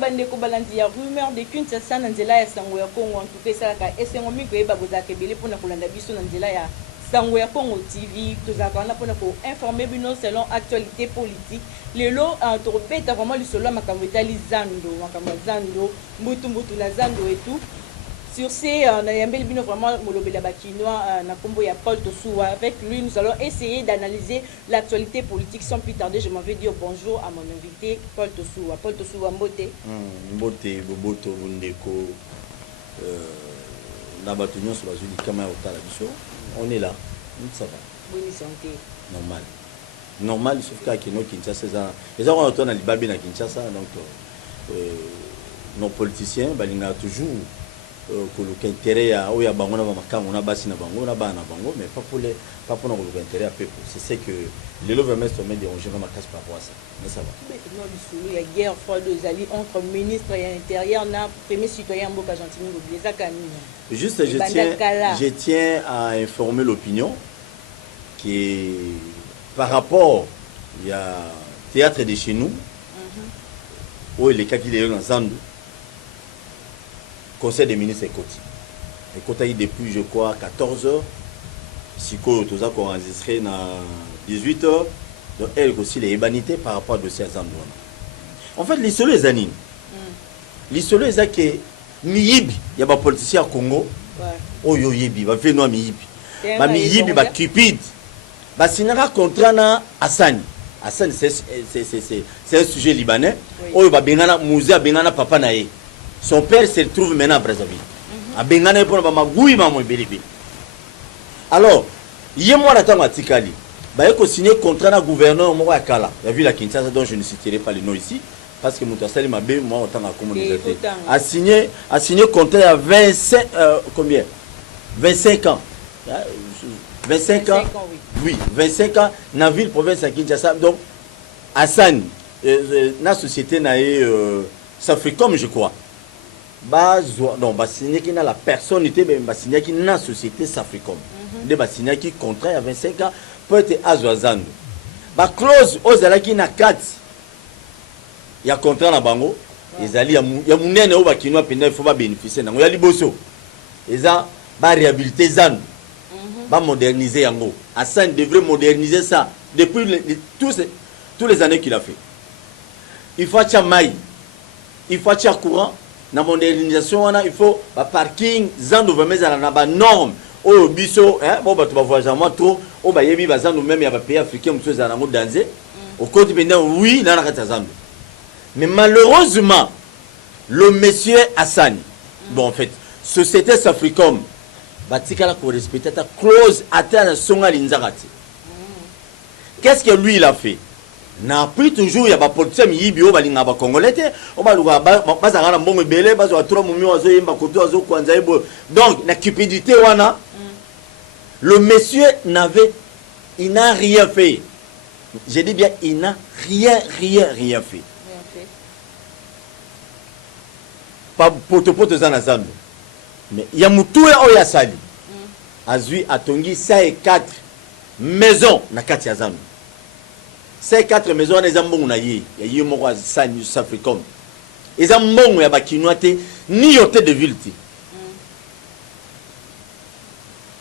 bande ko balandi ya rumeur de Kinshasa na nzela ya sango ya Congo en tout cas ça ka esengo mi ko eba bozaka bele pona kolanda biso na nzela ya sango ya Congo TV tozaka na pona ko informer bino selon actualité politique lelo to repeta vraiment le solo makambo etali zando makambo zando mbutu na zando et tout. Sur ces, on a bien vraiment Molobela Bakinois, na combo ya Paul Tosoua. Avec lui, nous allons essayer d'analyser l'actualité politique sans plus tarder. Je m'en vais dire bonjour à mon invité, Paul Tosoua. Paul Tosoua, Mbote. Mbote, Boboto, Bundeko, Nabatunion sur la zone du Kama Otalabiso. On est là, ça va. Bonne santé. Normal. Normal, sauf qu'à Kino Kinshasa, les gens ont entendu Libabi na Kinshasa, donc nos politiciens, ils ont toujours. Que l'intérêt à Oya Bango na Makambo na basi na Bango na bana Bango mais pas pour l'intérêt à peuple. C'est que les lois vraiment sont dérangés dans ma casse par rapport à ça. Mais ça va. Il y a guerre froide aux alliés entre ministres et intérieur na premier citoyen Mboka Gentini oublier ça Camille. Juste je tiens à informer l'opinion qui par rapport il y a théâtre de chez nous où les cas qui est dans Zandu. Conseil des ministres est côté depuis, je crois, 14h. Si vous avez enregistré à 18h, donc elle aussi les ébanités par rapport à dossier Zandouana. En fait, les seuls années, les seuls années que Miyibi, il y a des politiciens au Congo, oh yo yibi, va faire nous Miyibi, bah Miyibi, bah cupide, bah signera contrat na Hassan. Hassan c'est un sujet libanais. Oh bah bengana Moussa bengana papa nae. Son père se trouve maintenant à Brazzaville. À Bengane pour ma goui maman belibi. Alors, hier moi j'attends à Tikali. Bah il faut signer contrat na gouverneur moi à Kala. Il y a vu la Kinshasa dont je ne citerai pas le nom ici parce que Moutassali m'a bé moi autant à communauté. A signé contrat à 25 combien 25 ans. 25 ans. Oui, 25 ans dans la ville province à Kinshasa. Donc Hassan na société na ça fait comme je crois. Non, signer qui n'a la personnalité, mais signer qui n'a société Safricom. De signer qui contrat à 25 ans peut être Azoazando. Clause aux ala qui n'a 4. Il y a contrat na bango. Il y a mounene au bakino pendant il faut pas bénéficier. Il y a liboso. Ils ont réhabiliter Zan. Va moderniser yango. Hassan devrait moderniser ça depuis tous les années qu'il a fait. Il faut qu'il y ait maille. Il faut qu'il y ait courant. Dans la modernisation, il faut un parking, zando va mettre dans la norme. Au biso, bon, tu vas voir jamais trop. Au bayebi, zando même, il y a des pays africains qui sont dans le danser. Au côté pendant, oui, dans la zando. Mais malheureusement, le monsieur Hassan, bon, en fait, société Safricom, batikala pour respecter ta clause atteinte songa linzarati. Qu'est-ce que lui il a fait? Na pris toujours il y a pas politicien yibi o balinga ba congolais te o baluka bazanga na mbongo belé bazo trop mumi wazo yemba koto wazo kwanza ebo donc la cupidité wana le monsieur il n'a rien fait. Je dis bien il n'a rien fait. Pas poto zanazando mais il y a mutué o ya sali azui atongi 4 maisons na kati ya zando. Ces 4 maisons, les ambons na yé, il y a eu San Safricom. Les ambons ya bakinoate ni yote de ville.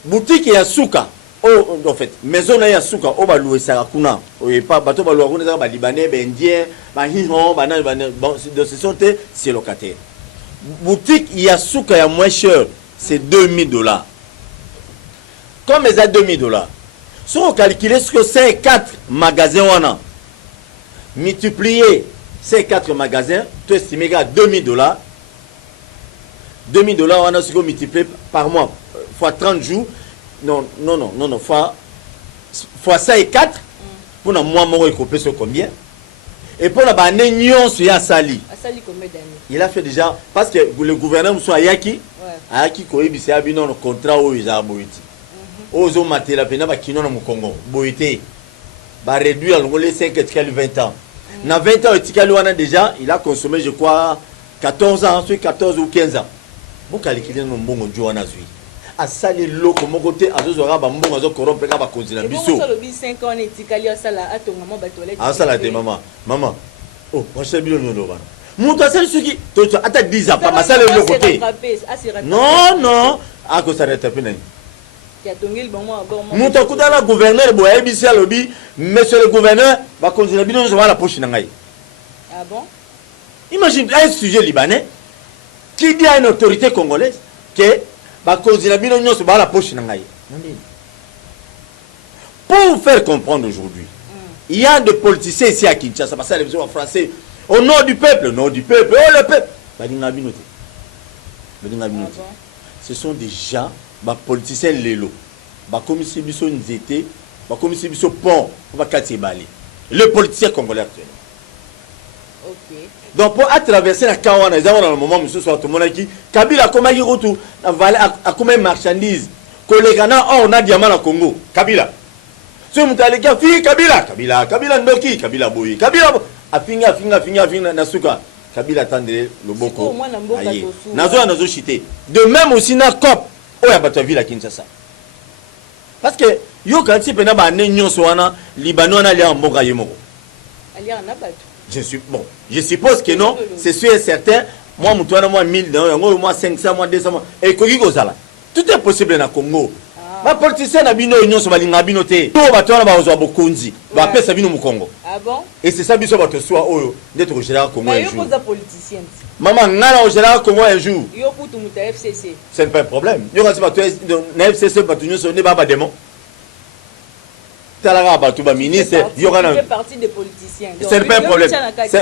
Boutique ya suka, en fait, maison na ya suka, o ba louer ça kuna, o pas bateau ba louer ba libanais, ba indien, ba hiron, ba bon de ce sont c'est locataire. Boutique ya suka ya moins cher, c'est $2000. Comme les a $2000. Si on calcule ce que c'est 4 magasins, multiplier ces 4 magasins, tu estimes à $2000. $2000, on a ce qu'on multiplie par mois, fois 30 jours. Non, fois ça et 4, pour un mois, il faut payer combien? Et pour la banane, il y a Sali. Il a fait déjà, parce que le gouvernement soit Ayaki, Ayaki, il a un contrat où il a abouti. Ozo matela pena ba kino na Congo boité ba réduire les 5 et 20 ans. Na 20 ans etikali wana déjà il a consommé je crois 14 ans, ensuite 14 ou 15 ans. Bon calculer no mbongo jo wana zui. Asali loko moko te azozora ba mbongo azo corrompre ka ba konzina biso. Bon le 5 ans etikali asala atonga mo ba toilette. Asala te maman. Oh, moi c'est bien no bana. Muta sel suki to ata 10 ans pas masala le côté. Non, à cause ça rattraper nani. Muta kuta la gouverneur bo ABC lobby, monsieur le gouverneur va continuer bino zo la poche ngai. Ah bon? Imagine un sujet libanais qui dit à une autorité congolaise que va continuer bino zo la poche ngai. Pour vous faire comprendre aujourd'hui, il y a des politiciens ici à Kinshasa, parce que les gens en français, au nom du peuple, oh le peuple. Ce sont des gens, des politiciens lélo, des commissaires biso nzete, des commissaires biso pont, le politicien congolais actuel. Ok. Donc pour traverser la Kawana, ils ont dans le moment où tout le monde qui Kabila a comme qui retour, a comme marchandise, que les Ghana on a diamant au Congo, Kabila. Si vous avez dit Kabila Ndoki, Kabila Boyi, Kabila Afinga Nasuka, Kabila Tandre, le Boko. Nazo chité. De même aussi na COP, où y a battu ville à Kinshasa. Parce que yo quand tu pena ba nenyo soana Libanon ali en Mboka Yemoko. Ali en abattu. Je suppose que non, c'est sûr et certain. Moi mutuana moi 1000, moi 500, moi 200, et koki kozala. Tout est possible na Congo. Ma politicien na bino union so balinga bino te to batwana ba ozwa bokonzi ba pesa bino mu Congo. Ah bon? Et c'est ça biso bato soa oyo ndete ko gérer Congo un jour. Mais yo pose politicien. Maman ngana o gérer Congo un jour. Yo putu muta FCC. C'est pas un problème. Yo kasi bato na FCC bato union so ne ba démon. Talaga bato ba ministre yo kana fait partie des politiciens. C'est pas un problème.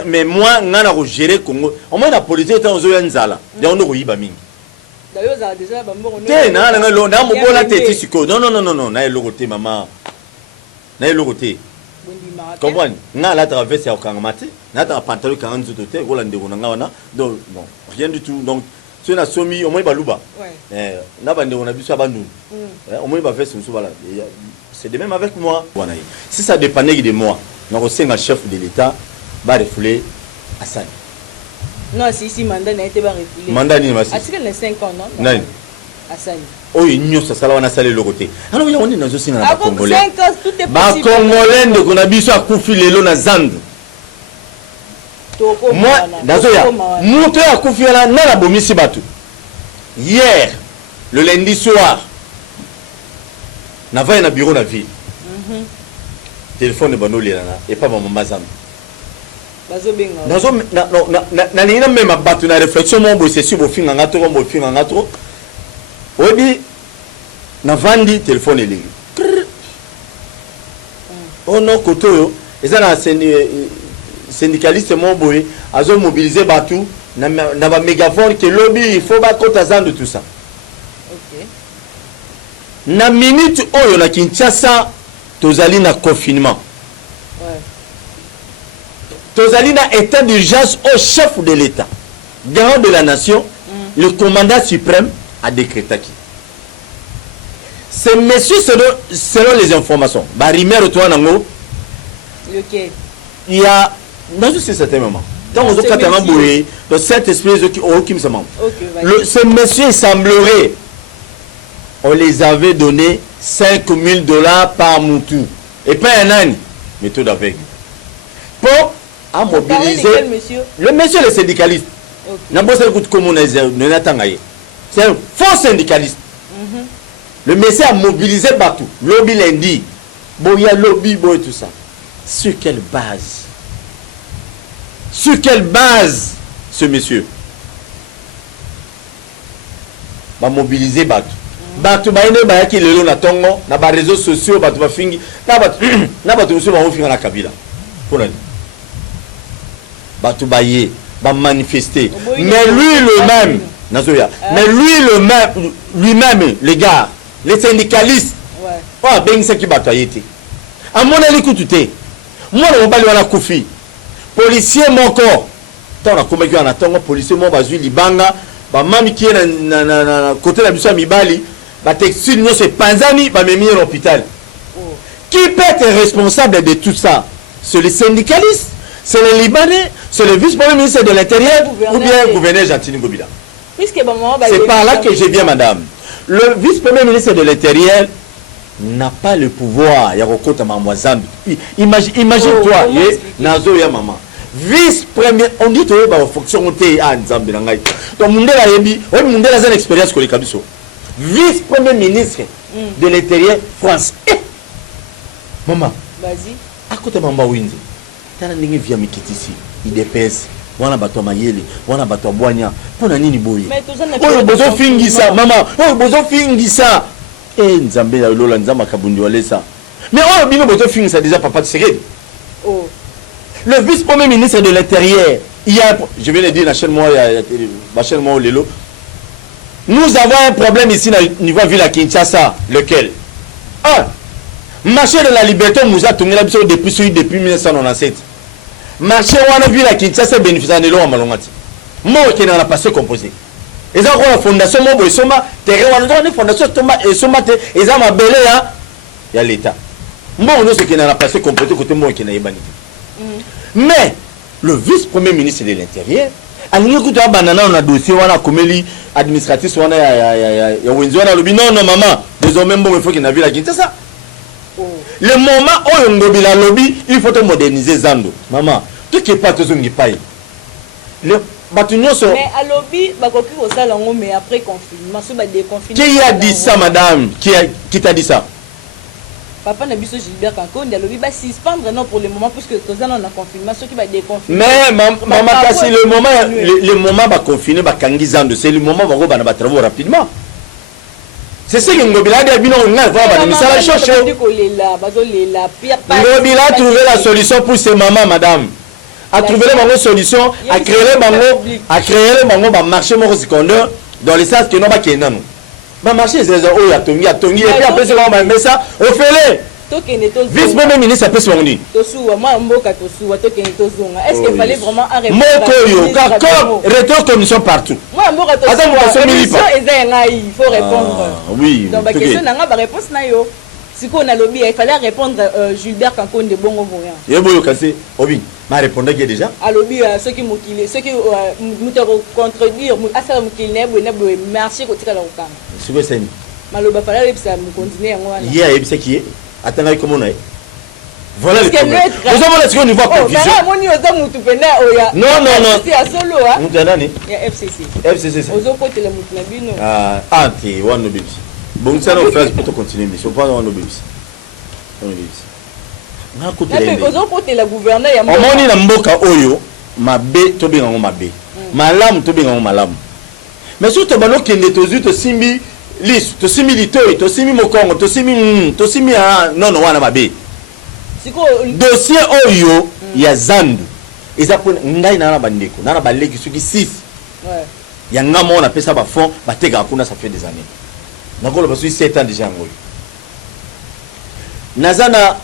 Mais moi ngana ko gérer Congo. Au moins la politique ta ozo ya nzala. Ya ono ko yiba mingi. Non, na elogote maman. Na elogote. Comprends? Na la traverse au Kangamate, na ta pantalon 40 zotote, Rolande Ronanga wana. Donc non, rien du tout. Donc tu na somi au moins baluba. Na bande on a biso abandu. Au moins ba faire ce bala. C'est de même avec moi. Si ça dépendait de moi, na ko senga chef de l'état ba refouler Assane. Non, si mandat n'a été pas refilé. Mandat ni masi. Est-ce que les 5 ans, non? Non. Assani. Oh, il ça sala wana sala le côté. Alors on est dans aussi dans la Congolais. 5 ans, tout est possible. Ba Congolais de qu'on a biso a kufi lelo na Zand. Moi, dazoya. Monte a kufi na la bomisi batu. Hier, le lundi soir, na va na bureau na ville. Téléphone de banoli là et pas maman Zand. Na nina même battu na réflexion mon boy c'est sur bo finga ngato obi na vandi téléphone eli oh non koto eza na syndicaliste mon boy azo mobiliser batu na ba mégaphone que lobby il faut ba kota zando tout ça. OK. Na minute oyo na Kinshasa tozali na confinement. Tozalina état d'urgence au chef de l'État, garant de la nation, le commandant suprême a décrété qui. Ces messieurs, selon les informations, Barimé retourne en haut. Lequel? Il y a, dans un certain moment, dans le Saint-Esprit qui me semble. Ces messieurs, il semblerait, on les avait donné $5,000 par moutou. Et pas un an, méthode avec. Pour à mobiliser le monsieur le syndicaliste. C'est un faux syndicaliste. Le monsieur a mobilisé partout. Lobby lundi. Boya lobby, boy tout ça. Sur quelle base? Sur quelle base ce monsieur va mobiliser Batu? Batu baine ba yaki lelo na tongo na ba réseaux sociaux batu ba fingi na batu musu ba ofinga na Kabila. Pour Batu baye ba manifester. Mais lui lui-même les gars, les syndicalistes. Ouais. Ben c'est qui batu ayete. A mon ali kutute. Moi on bali wana kufi. Policier mon corps. Tant na komaki wana tongo policier mon bazui libanga ba mami qui na côté la biso mibali. Textile, nous c'est Panzani, va me mis à l'hôpital. Qui peut être responsable de tout ça? C'est les syndicalistes, c'est les Libanais, c'est le vice-premier ministre de l'Intérieur ou bien le gouverneur Jantini Gobila. C'est par là que je viens, madame. Le vice-premier ministre de l'Intérieur n'a pas le pouvoir. Il y a Imagine-toi, Nazo ya maman. vice-premier, on dit que la fonction est à Nzambe. Donc, Mundela Yebi, Mundela a une expérience sur les Kabiso. Vice-premier ministre de l'Intérieur, France. Maman, vas-y. À côté de Mamba Winzi, tu as un via Mikitisi, IDPS, wana bato mayele, wana bato boanya, pona nini boye. Mais tout ça n'a pas besoin fingisa, maman, besoin fingisa. Eh, Nzambe la lola Nzamba kabundi wale ça. Mais bino besoin fingisa déjà papa de Ségué. Oh. Le vice-premier ministre de l'Intérieur, il y a, je vais le dire, Lelo, nous avons un problème ici au niveau de la Kinshasa. Lequel? Un, marché de la liberté, nous a tourné depuis 1997. Marché où on a vu la Kinshasa bénéficier de l'eau en Malongati. Moi, qui n'en a pas se composé. Et ça, la fondation, moi, et Soma, terrain, on a une fondation, et Soma, et ça m'a belé, il y a l'État. Moi, on a ce qui n'en a pas se composé, côté moi, qui n'a pas banni. Mais le vice-premier ministre de l'Intérieur, on a un dossier, on a commis administratif, on a non, maman, désormais, il faut qu'il n'ait la Kinshasa. Le moment où on a lobby, il faut moderniser Zando. Maman, tout qui est pas tout ce qui est pas. Mais à lobby, mais après confinement, qui a dit ça, madame? Qui t'a dit ça? Papa n'a pas Gilbert Kankonde, il lobby va suspendre non pour le moment puisque tous en a confinement, ceux qui va déconfiner. Mais maman, si le moment va confiner, va kangizando, c'est le moment où on va travailler rapidement. C'est ce que Ngobila a dit, on a trouvé la solution pour ces mamans, madame. A trouvé la solution, a créé le marché secondaire dans le sens que non pas qu'il y a un marché, c'est ça, il y a Tongi, et puis après, c'est comment on met ça, on fait les. Vice-premier ministre, après, c'est ce qu'on dit. Est-ce qu'il fallait vraiment arrêter? Retour commission partout. Il faut répondre. Oui. Donc, la question n'a pas réponse. Si on a lobby, il fallait répondre Gilbert Kankonde de bon voyant. Il y a beaucoup de Obi, m'a répondu déjà. À lobby, ceux qui nous contredire, à ça, merci côté la Okam. C'est quoi ça? Maloba fallait que ça me continue. Il y a un qui est. Attends, comment on est? Voilà le problème. Vous avez ce qu'on voit pour vision. Non. C'est à solo. Il y a FCC. FCC. Aux autres côtés, la Moutlabino. Ah, t'es one no baby. Bon, ça nous fait pour continuer, mais je ne pas one no baby. Aux autres côtés, la gouverneure. On m'a dit mboka oyo, ma bé, to bien ma bé. Malam, to bien malam. Mais surtout, bano kende tozu to simbi lis, to simbi litoi, to simbi mokongo, to simbi non wana ma bé. Dossier oyo ya zandu. Eza pour ngai na bandeko, na baleki suki 6. Ouais. Ya ngamo on appelle ça ba fond, ba tega kuna ça fait des années. Nakolo basu 7 ans déjà ngoyo. Nazana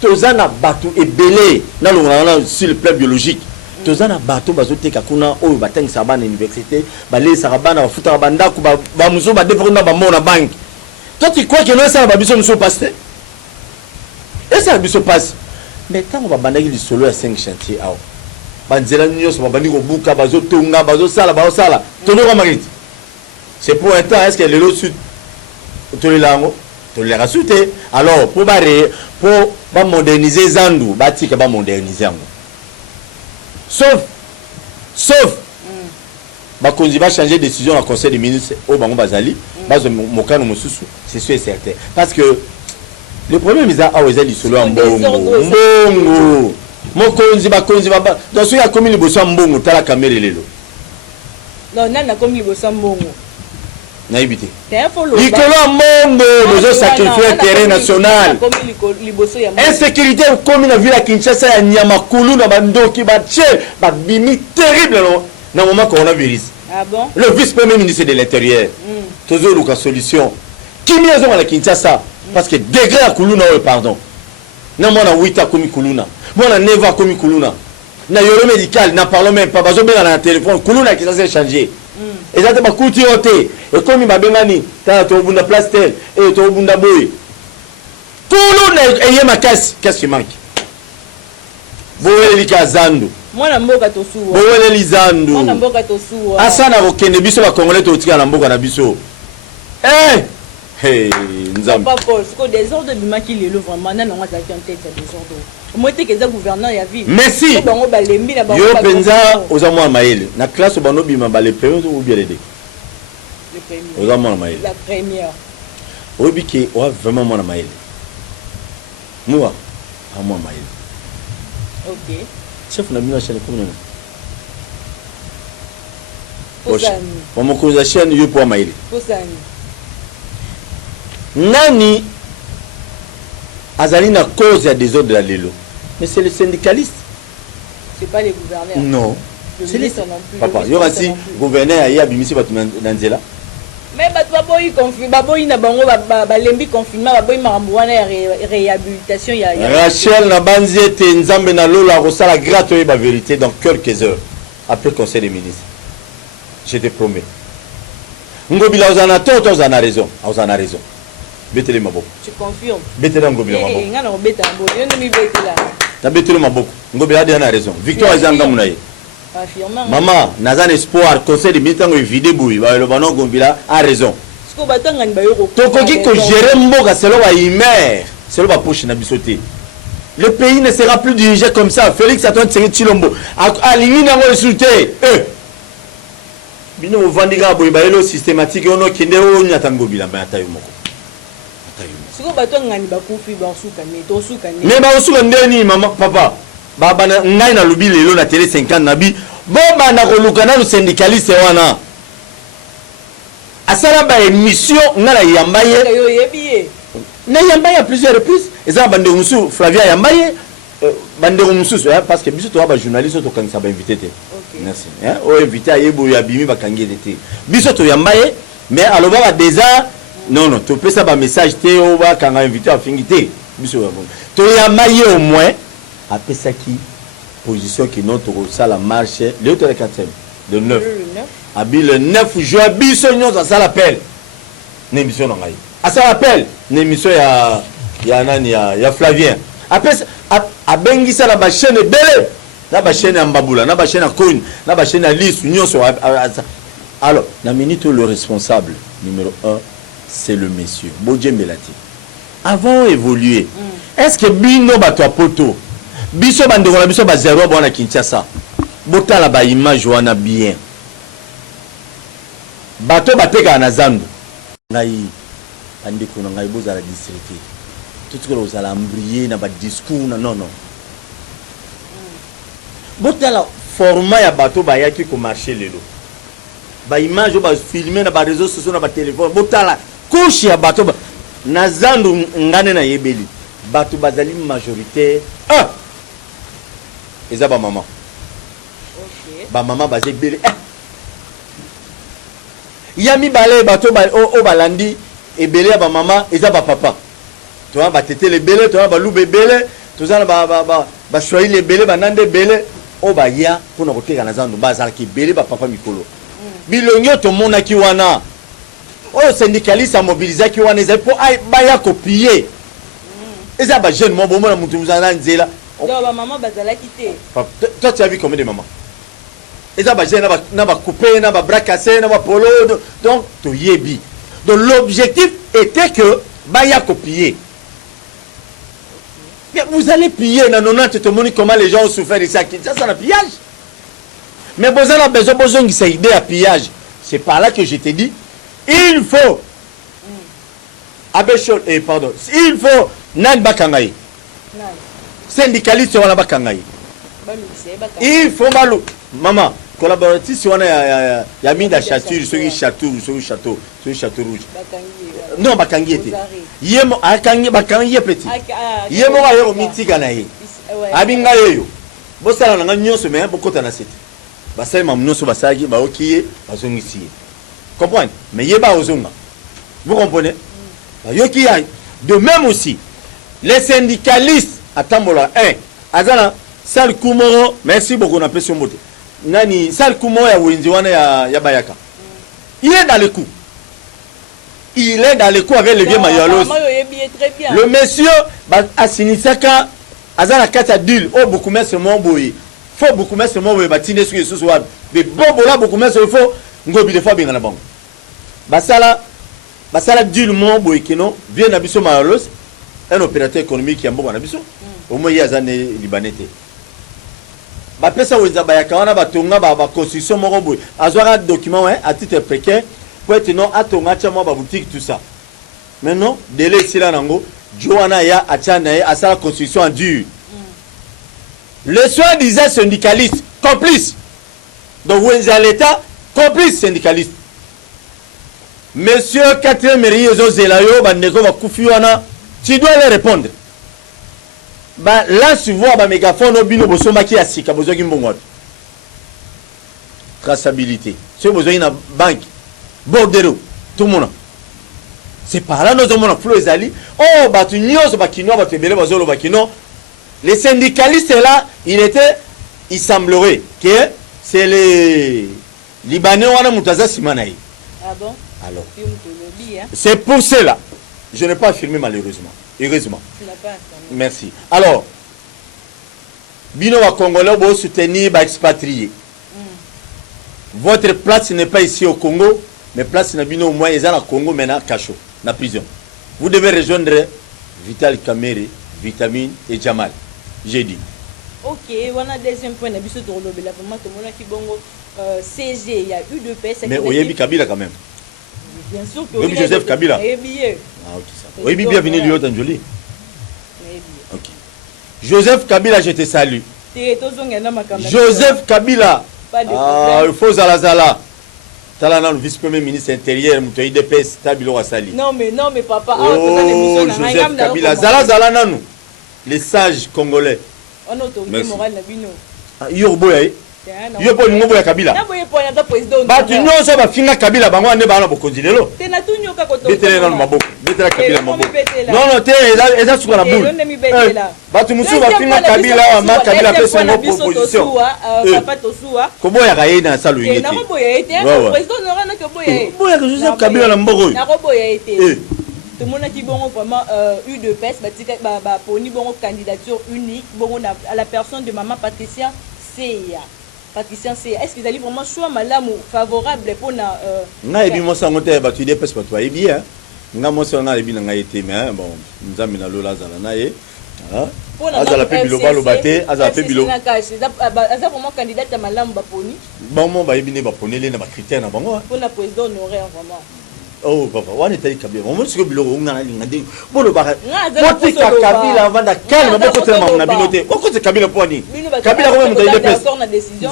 tozana batu ebele na longana sur le plan biologique. Tozana batu bazoteka kuna oyo batangisa bana université, balesa bana bafuta banda ku ba muzo ba défendre ba mona banque. Toi tu crois que non ça ba biso muso passe? Et ça biso passe. Mais quand on va bandaki li solo ya 5 chantiers awo. Banzela nyos ba bandi ko buka bazotonga bazosala bazosala. Tono ko mariti. C'est pour un temps est-ce que les autres to le lango to le rasuté. Alors pour moderniser Zandu, batika ba moderniser ngo. Sauf bakonzi va changer de décision au conseil des ministres au bango bazali, bazo mokano mususu, c'est sûr et certain. Parce que le problème est à Ozali solo en mbongo. Mokonzi bakonzi ba dans ce ya commune boso mbongo tala caméra lelo. Non, nana comme liboso mbongo. Naibité. Likolo mbongo bozo sacrifier terrain national. Insécurité commune na ville à Kinshasa ya Nyamakulu na bandoki ba tche ba bimi terrible na moment coronavirus. Ah bon? Le vice-premier ministre de l'Intérieur. Toujours la solution. Qui mieux à la Kinshasa parce que degré à Kuluna pardon. Na mona 8 a komi Kuluna. Mona 9 a komi Kuluna. Na yoro médical na parle même pas bazo bien na téléphone Kuluna qui s'est changé. Et ça te kuti oté et comme il m'a bengani ta to bunda plastel et to bunda boy. Kuluna eye makasi qu'est-ce qui manque? Boye likazando. Mwana mboka tosuwa. Boye lizando. Mwana mboka tosuwa. Asana ko kende biso ba congolais to tika na mboka na biso. Hey, Nzambe. Papa Paul, ce que des ordres de qui le vraiment non on a en tête des ordres. Moi t'es que ça gouverneur ya vie. Merci. Yo penza aux amours maïl. Na classe bano bima ba le premier ou bien les deux. Le premier. Aux amours maïl. La première. Obi ki o vraiment mon maïl. Moi amour maïl. OK. Chef na bino chaîne comme Posani. Pour mon cause chaîne yo pour maïl. Posani. Nani azali na cause ya désordre de la lelo. Mais c'est le syndicaliste. C'est pas les gouverneurs. Non. C'est les non plus. Papa, il y aura si gouverneur ya bimisi batu nanzela. Mais bato boy conflit, baboy na bango ba lembi confinement, baboy marambuana ya réhabilitation ya. Rachel na banzi ete nzambe na lola rosala gratuit ba vérité dans quelques heures après le conseil des ministres. Je te promets. Ngobila ozana toto ozana raison, ozana raison. Betele maboko. Tu confirmes? Betele ngobila maboko. Eh, ngana obeta maboko. Yo ndimi betela. Ta betele maboko. Ngobila dia na raison. Victoire azanga munaye. Affirmant. Maman, nazan espoir conseil de ministre ngo vide boui ba le bano ngobila a raison. Sko batanga ni bayoko. Tokoki ko gérer mboka selo ba imer, selo ba poche na bisoté. Le pays ne sera plus dirigé comme ça. Félix Antoine Tshisekedi Tshilombo alingi nango insulté. Bino vandiga boy ba elo systématique ono kinde o nyata ngobila ba tayo moko. Siko bato ngani bakufi basuka ne to suka ne. Mais ba osuka ndeni maman papa. Baba na ngai na lobi lelo na télé 50 nabi. Bomba na koluka na syndicaliste wana. Asala ba émission ngala yambaye. Yo yebiye. Na yambaye à plusieurs reprises. Eza bande musu Flavia yambaye. Bande musu parce que biso to ba journaliste to kanisa ba invité te. Merci. Hein? O invité à yebo ya bimi ba kangi te. Biso to yambaye mais aloba ba déjà non, tu peux ça un message, tu vas quand invité à finité. Tu as maillé au moins, après ça qui, position qui non, tu as la marche, le 4e, le 9. Le 9 juin, bisognon, ça l'appelle. L'émission non à ça l'appelle. L'émission il y a Flavien. Après, à Bengissa, la chaîne est belle. La chaîne en Baboula, la chaîne à Cogne, la chaîne à Lys, Union sur. Alors, la minute, le responsable, numéro 1. C'est le monsieur Bodje Melati. Avant évoluer, est-ce que bino bato poto biso bandeko na biso ba zéro bona Kinshasa botala ba image wana bien bato bateka na zandu ngai andiko na ngai bozala districté tout ko ozala embrier na ba discours na non botala format ya bato ba yaki ko marcher lelo ba image ba filmer na ba réseaux sociaux na ba téléphone botala couche ya bato na zandu ngane na yebeli bato bazali majoritaire eza ba maman ba maman bazali bele yami balé bato o balandi ebele ya ba maman eza ba papa to ba tete le bele to ba lube bele to za ba choyi le bele ba nande bele o ba ya pona koteka na zandu bazala ki bele ba papa mikolo bilonyo to mona ki wana o syndicaliste a mobilisé qui wana ezali po baya copier eza ba jeune mo bomona mutu muzana nzela donc ba maman bazala quitté toi tu as vu combien de mamans eza ba jeune na ba couper na ba bras cassés na ba polo donc to yebi donc l'objectif était que baya copier vous allez piller na 90 to moni comment les gens ont souffert de ça ça na pillage mais vous avez besoin de cette idée à pillage c'est par là que je te dis il faut Abéchol pardon il faut nan bakangai syndicaliste wana bakangai il faut malu maman collaboratrice wana ya minda château château rouge non bakangi ete yemo akangi bakangi petit yemo ayo mitika na ye abinga yeyo bosala na nyonso mais bokota na site basali mamnonso basagi baokiye bazongisi comprendre mais yeba ozonga vous comprenez yoki ya de même aussi les syndicalistes atambola azana Sal Kumoro merci beaucoup na pression moté nani Sal Kumoro ya wenzi wana ya Bayaka il est dans le coup avec le vieux Mayolos le monsieur asinisaka azana kata deal o beaucoup mettre mon boy faut beaucoup mettre mon boy batine sur ce soir de bobola beaucoup mettre il faut ngobi de fois bien na bango basala basala dûlement boykeno vient na biso malos un opérateur économique ya mboka na biso au moins yazane libanais te bapesa wenza bayaka wana batonga ba construction moko boy azwaka document ouais à titre précaire pour être non atonga cha mo ba boutique tout ça maintenant délai sila nango joana ya achana ya asala construction en dur le soi-disant syndicaliste complice donc wenza l'état complice syndicaliste monsieur 4e mairie zelayo bandeko bakufi wana tu dois leur répondre bah là tu vois ba mégaphone obino bosoma ki asika bozoki mbongo traçabilité c'est besoin une banque bordereau tout le monde c'est par là nous avons flou ezali oh ba tu nyos ba kino ba tebele bazolo ba kino les syndicalistes là il semblerait que c'est les libanais wana mutaza simanaï. Ah bon? Alors c'est pour cela je n'ai pas affirmé malheureusement heureusement tu n'as pas affirmé. Merci. Alors, Bino va Congolais pour soutenir les expatriés. Votre place n'est pas ici au Congo, mais place n'est Bino au moins ils sont au Congo maintenant Cacho, la prison. Vous devez rejoindre Vital Kamere, Vitamine et Jamal. J'ai dit. Ok, on a deuxième point de vue sur le vraiment tout le monde qui bongo CG, il y a eu deux PS. Mais Oyebi Kabila quand même. Bien sûr que oui. Joseph Kabila. Ah ok ça. Oyebi bien venu lui Tanjoli. Ok. Joseph Kabila, je te salue. Joseph Kabila. Ah, il faut Zala. Talana, le vice-premier ministre intérieur, Moutoyi DPS, Tabilo Wasali. Non mais papa. Oh, Joseph Kabila. Zala Nanou. Les sages congolais. Merci. Yorboya. Yo po ningo ya Kabila. Ba tu nyonso ba finga Kabila bango ane bana bokonzilelo. Tena tunyo ka koto. Betele na maboko. Betele Kabila maboko. Non te eza suka na boule. Ba tu musu ba finga Kabila ma Kabila pesa mo proposition. Papa Tosua. Kobo ya kaye na salo yete. Na koboya ete. Président n'aura na koboya. Boya que Joseph Kabila na mboko. Na koboya ete. Tout le monde qui bon vraiment eu de peste ba poni bon candidature unique bon à la personne de maman Patricia Seya. Patricia Seya. Est-ce qu'ils allaient vraiment choisir malamu favorable pour na na ebi mo sango te ba tu de peste pas et bien nga mo sango na ebi na été mais bon nzambe na lola zala na ye azala pe biloba lobate azala pe bilo aza vraiment candidat à malamu ba poni bon mo ba ebi ne ba poni le na ba critère na bango pour la président honoraire vraiment. Oh papa on est allé Kabila on me siko biloko ngana ngade bolo ba côté Kabila vanda calme ba côté na binote o côté Kabila poni Kabila ko mo de pes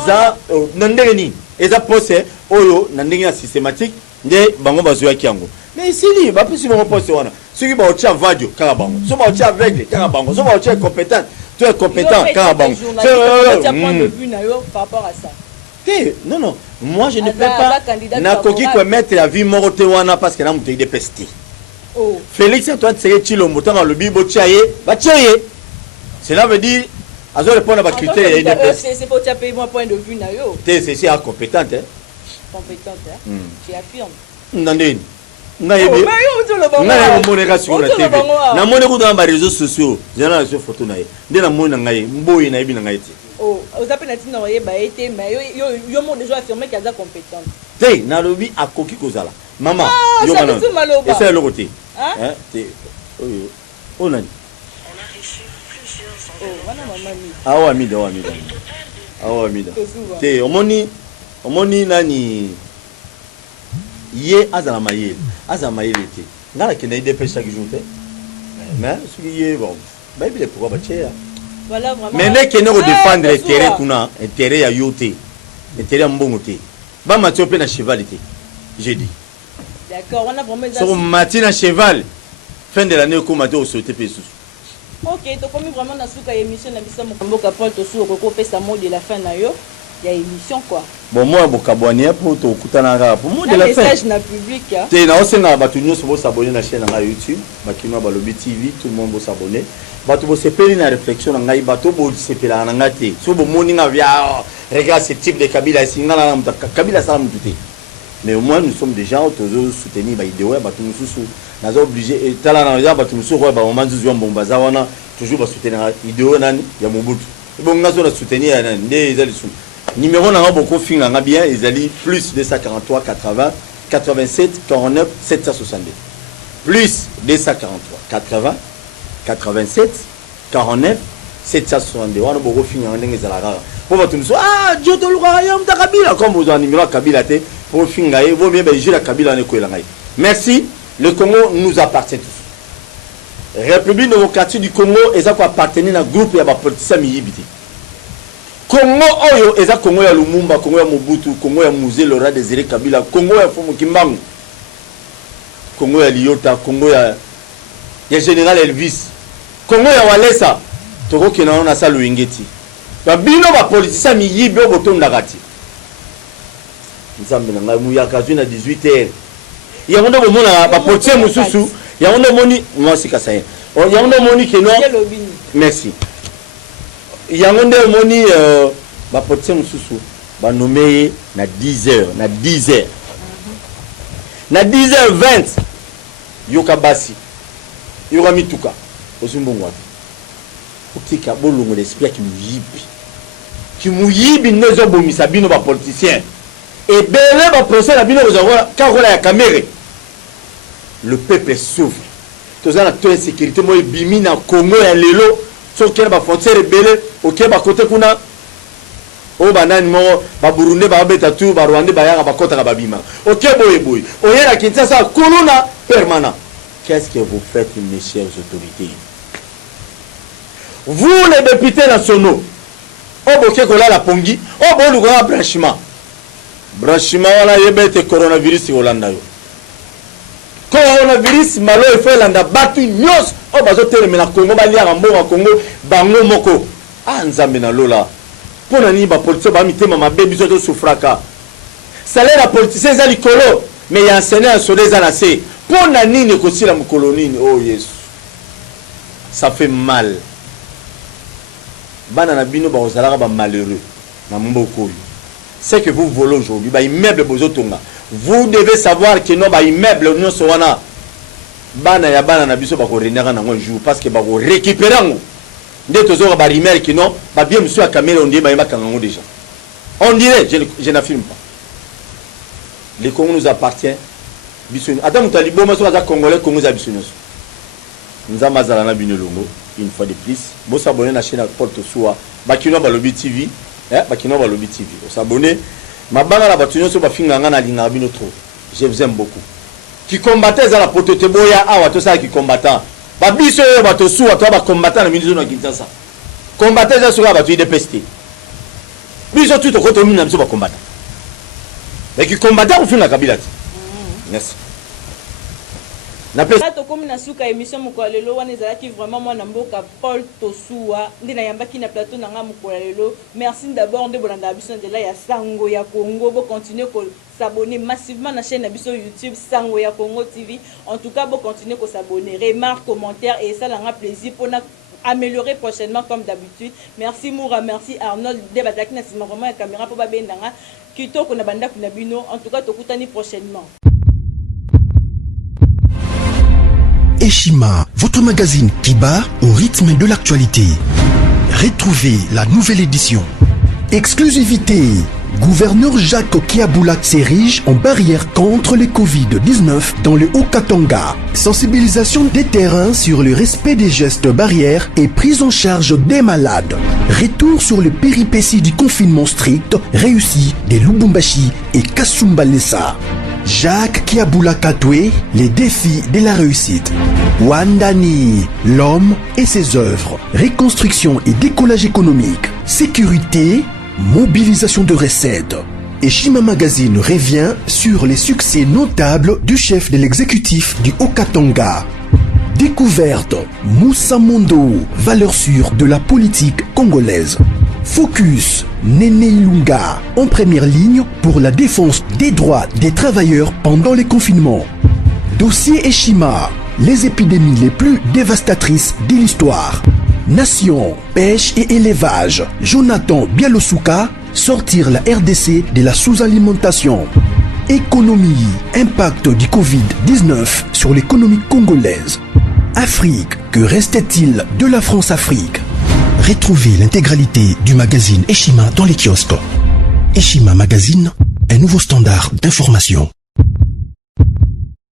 za ndenge ni eza pose oyo na ndenge systématique nde bango bazoya kiango mais ici li ba pesi mo pose wana soki ba ocha vadio kaka bango so ba ocha aveugle kaka bango so ba ocha compétent tu es compétent kaka bango c'est point de vue na yo par rapport à ça. Non, moi je ne peux pas nakoki ko mettre la vie morote wana parce que na muté de pesti. Oh. Félix Antoine Tshisekedi Tshilombo tanga le bibo tchaye, ba tchaye. Cela veut dire azo répondre à ba critères de pesti. C'est pour taper mon point de vue na yo. C'est incompétente hein. Compétente hein. Tu affirmes. Ndandeni. Ngayebi. Ngayebi moneka sur la TV. Na moneka ko dans les réseaux sociaux, jana na photo na ye. Ndena mona ngaye, mboyi na yebi na ngaye. Oh, aux appels natifs été mais yo mo déjà affirmé qu'elle est compétente. Té na lobi akoki kozala. Maman, yo kana. Et c'est le côté. Hein? Té oh nani. On a reçu plusieurs. Oh, wana mamami. Ah Amida. Té omoni nani ye azala mayele té. Ngala kena ide pesa chaque jour té. Mais ce qui est bon. Ba ibile pourquoi ba tchea. Voilà vraiment. Mais les qui ne défendre intérêt kuna intérêt ya yote intérêt mbongo te ba matio pe na cheval te j'ai dit d'accord on a vraiment so matina cheval fin de l'année ko mato sauter pe sous. OK to comme vraiment na suka émission na bisa mokamboka pour to su ko pesa mot de la fin na yo ya émission quoi. Bon moi bokabwania pour to kutana ka pour mot de la fin message na public hein. Te na osenga batu nyonso bo s'abonner na chaîne na YouTube bakino ba Lobi TV tout le monde bo s'abonner. Bato bo sepeli na réflexion na ngai bato bo sepela na ngate so bo moninga via regarde ce type de Kabila singala na Kabila sala mututé mais au moins nous sommes des gens toujours soutenir ba idée bato mususu nazo obligé et tala na ya bato mususu ba manzuzu ya mbombaza wana toujours ba soutenir idée nani ya Mobutu bon ngazo na soutenir nde ezali su numéro na ngabo ko finga nga bien ezali plus 243 80 87 49 762 plus 243 80 87 49 762 wana boko finga ndenge za la rara pour votre nous ah Dieu te royaume de Kabila comme vous en numéro Kabila te pour finga et vaut mieux ben la Kabila ne ko ngai. Merci. Le Congo nous appartient tous. République démocratique du Congo eza ko appartenir à groupe ya ba politiciens miyibiti. Congo oyo eza Congo ya Lumumba, Congo ya Mobutu, Congo ya Musée Laurent Désiré Kabila, Congo ya Fumu Kimbangu, Congo ya Liota, Congo ya Général Elvis, Congo ya Walesa. Toko kena na sa luingeti. Ba bino ba politiciens miyibi o botonda kati. Nzambe na ngai muyaka zuna 18h. Ya ngondo bomona ba politiciens mususu, ya ngondo moni moi sika ça. Ya ngondo moni keno. Merci. Ya ngondo moni ba politiciens mususu ba nommé na 10h, na 10h. Na 10h20 yoka basi. Yoka mituka. Osumbongwa. Otika bolongo l'esprit qui muyibi nezo bomisa bino ba politicien et belé ba procès la bino ozawa karola ya caméra. Le peuple souffre. Toza na to insécurité mo bimi na Congo ya lelo so kena ba frontière belé OK ba côté kuna o banani mo ba Burundi ba beta tu ba Rwanda ba ya ba kota ba bima OK boy oyera Kinshasa kolona permanent. Qu'est-ce que vous faites mes chères autorités? Vous les députés nationaux, au boké kola la pongi, au bon luga branchement. Branchement wala yebete coronavirus Hollanda yo. Coronavirus malo e fait landa batu nyos au bazo terme na Congo bali ya mboka Congo bango moko. Ah nzambe na lola. Pona ni ba politicien ba mitema mabe biso to souffraka. Salaire la politicien za likolo, mais ya enseignant so des anacé. Pona nini ko sila mukolonini oh Yesu. Ça fait mal. Bana na bino ba ozalaka ba malheureux na mboko. C'est que vous volez aujourd'hui ba immeuble bozotonga. Vous devez savoir que non ba immeuble non so wana bana ya bana na biso ba ko renera na un jour parce que ba ko récupérer ngo. Nde tozo ba rimel que non ba bien monsieur a caméra on dit ba yeba kango déjà. On dirait je n'affirme pas. Le Congo nous appartient. Biso Adam Talibo ma so za congolais Congo za biso. Nzama zala na bino longo. Une fois de plus, vous s'abonnez à la chaîne Porte Soua, Bakino Balobi TV, Bakino Balobi TV. Vous s'abonnez, ma banga la batuno sur Bafinganga na Lingabino trop. Je vous aime beaucoup. Qui combattait à la Porte Teboya, ah, tout ça qui combattant. Babiso Bato Soua, toi, combattant la ministre de Kinshasa. Combattait à sur la batuille de peste. Biso tout au côté de nous, nous combattant. Mais qui combattant au fin de la Kabila. Merci. Tokomi na suka émission mokolo lelo wana ezalaki vraiment mwana mboka Paul Tosuwa ndina yambaki na plateau nanga mokolo lelo. Merci d'abord de bolanda biso ndela ya Sango ya Congo bo continuer ko s'abonner massivement na chaîne biso YouTube Sango ya Congo TV. En tout cas bo continuer ko s'abonner, remarques, commentaires et ça langa plaisir pour améliorer prochainement comme d'habitude. Merci Moura, merci Arnold de bataki na sima vraiment la caméra pour babendanga kitoko na banda kuna bino. En tout cas tokutani prochainement. Eshima, votre magazine qui bat au rythme de l'actualité. Retrouvez la nouvelle édition. Exclusivité. Gouverneur Jacques Kiaboula s'érige en barrière contre le Covid-19 dans le Haut-Katanga. Sensibilisation des terrains sur le respect des gestes barrières et prise en charge des malades. Retour sur le péripéties du confinement strict réussi de Lubumbashi et Kasumbalesa. Jacques Kiaboula Katwe, les défis de la réussite. Wandani, l'homme et ses œuvres. Reconstruction et décollage économique. Sécurité, mobilisation de recettes. Eshima Magazine revient sur les succès notables du chef de l'exécutif du Haut-Katanga. Découverte, Moussa Mondo, valeur sûre de la politique congolaise. Focus, Néné Ilunga, en première ligne pour la défense des droits des travailleurs pendant les confinements. Dossier Eshima, les épidémies les plus dévastatrices de l'histoire. Nation, pêche et élevage. Jonathan Bialosuka, sortir la RDC de la sous-alimentation. Économie, impact du Covid-19 sur l'économie congolaise. Afrique, que restait-il de la France-Afrique? Retrouvez l'intégralité du magazine Eshima dans les kiosques. Eshima Magazine, un nouveau standard d'information.